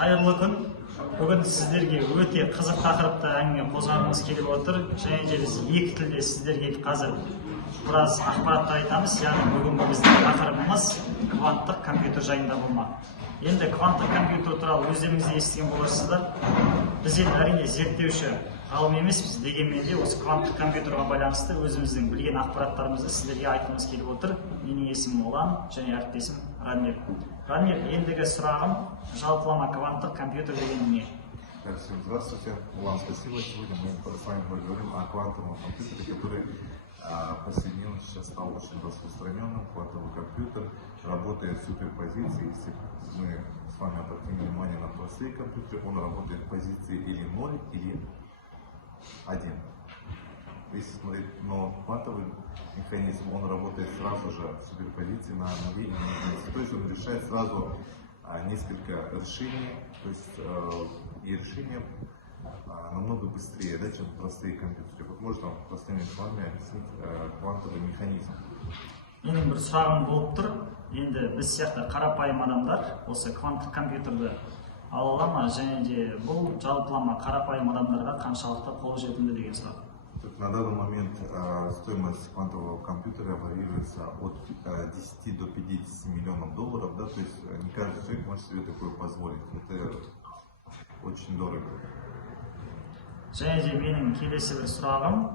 Қайырлы күн. Бүгін сіздерге өте қызық тақырыпта әңгіме қозғағымыз келіп отыр. Және де біз екі тілде сіздерге қазір біраз ақпаратты айтамыз. Яғни бүгінгі біздің тақырыбымыз кванттық компьютер жайында болмақ. Енді кванттық компьютер туралы өздеріңіз де естіген боларсыздар. Біз енді әрине зерттеуші ғалым емеспіз, дегенмен де осы кванттық компьютерға байланысты өзіміздің білген ақпараттарымызды сіздерге айтқымыз келіп отыр. Менің есімім Олан және әріптесім Ранмир. Ранмир, ендігі сұрағым жалпылама кванттық компьютер деген не? Всем здравствуйте. Улан, спасибо. Сегодня мы с вами поговорим о квантовом компьютере, который в последнее время сейчас стал очень распространенным. Квантовый компьютер работает в суперпозиции. Если мы с вами обратим внимание на простые компьютеры, он работает в позиции или 0, или 1. Если смотреть на квантовый механизм, он работает сразу же в суперпозиции на 0 и на 1. То есть он решает сразу несколько решений, то есть и решения намного быстрее, да, чем простые компьютеры. Вот можно простыми словами объяснить квантовый механизм. Менің бір сұрағым болып тұр. Енді біз сияқты қарапайым адамдар осы кванттық компьютерді ала ала ма, және де бұл жалпылама қарапайым адамдарға қаншалықты қолжетімді деген сұрақ. На данный момент стоимость квантового компьютера варьируется от 10 до 50 миллионов долларов, да, то есть не каждый человек может себе такое позволить. Это очень дорого. Және де менің келесі бір сұрағым,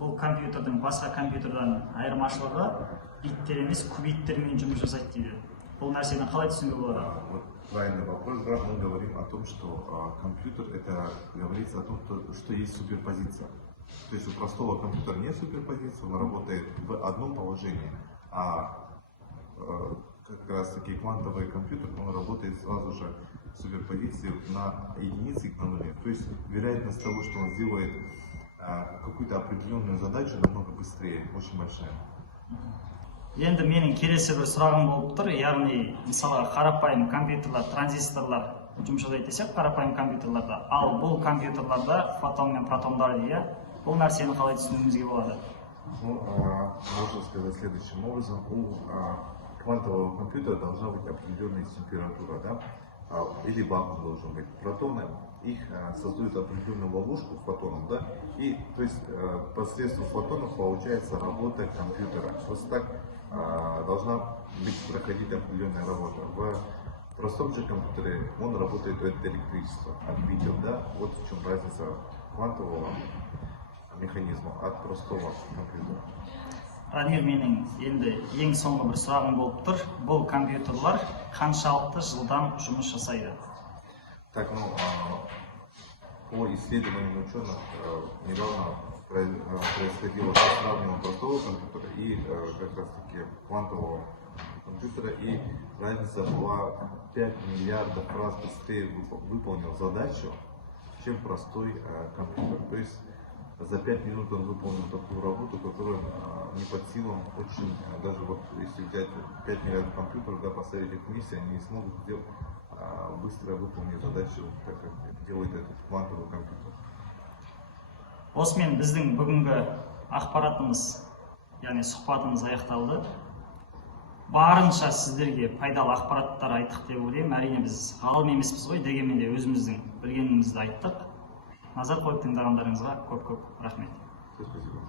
бұл компьютердің басқа компьютерден айырмашылығы биттер емес, кубиттермен жұмыс жасайды дейді. Бұл нәрсені қалай түсінуге болады? Вот правильный вопрос, да, мы говорим о том, что компьютер, это говорится о том, что есть суперпозиция. То есть у простого компьютера нет суперпозиции, он работает в одном положении, а как раз таки квантовый компьютер, он работает сразу же в суперпозиции на единице и на нуле. То есть вероятность того, что он сделает какую-то определенную задачу, намного быстрее, очень большая. Енді менің келесі бір сұрағым болып тұр, яғни мысалы қарапайым компьютерлар, транзисторлар жұмыс жасайды десек, қарапайым компьютерларда, ал бұл компьютерларда фотон мен протондар дейді. Бұл нәрсені қалай түсінуімізге болады? Ну, можно сказать следующим образом: у квантового компьютера должна быть определенная температура, да? Или вакуум должен быть. Протоны, их создают определенную ловушку фотонов, да? И то есть посредством фотонов получается работа компьютера. Просто так должна быть проходить определенная работа. В простом же компьютере он работает от электричества, от битов, да? Вот в чем разница квантового механизма от простого компьютера. Ранмир, менің енді ең соңғы бір сұрағым болып тұр. Бұл компьютерлар қаншалықты жылдам жұмыс жасайды? Так, ну, по исследованиям ученых недавно происходило сравнение простого компьютера и как раз таки квантового компьютера, и разница была 5 миллиардов раз быстрее выполнил задачу, чем простой компьютер. То есть за 5 минут он выполнил такую работу, которая не под силам очень, даже вот если взять 5 миллиардов компьютеров, да, поставить их вместе, они не смогут быстро выполнить задачу, так как делает этот квантовый компьютер. Осымен біздің бүгінгі ақпаратымыз, яғни сұхбатымыз аяқталды. Барынша сіздерге пайдалы ақпараттар айттық деп ойлаймын. Әрине біз ғалым емеспіз ғой, дегенмен де өзіміздің білгенімізді айттық. Назар қойып тыңдағандарыңызға көп-көп рахмет. Спасибо.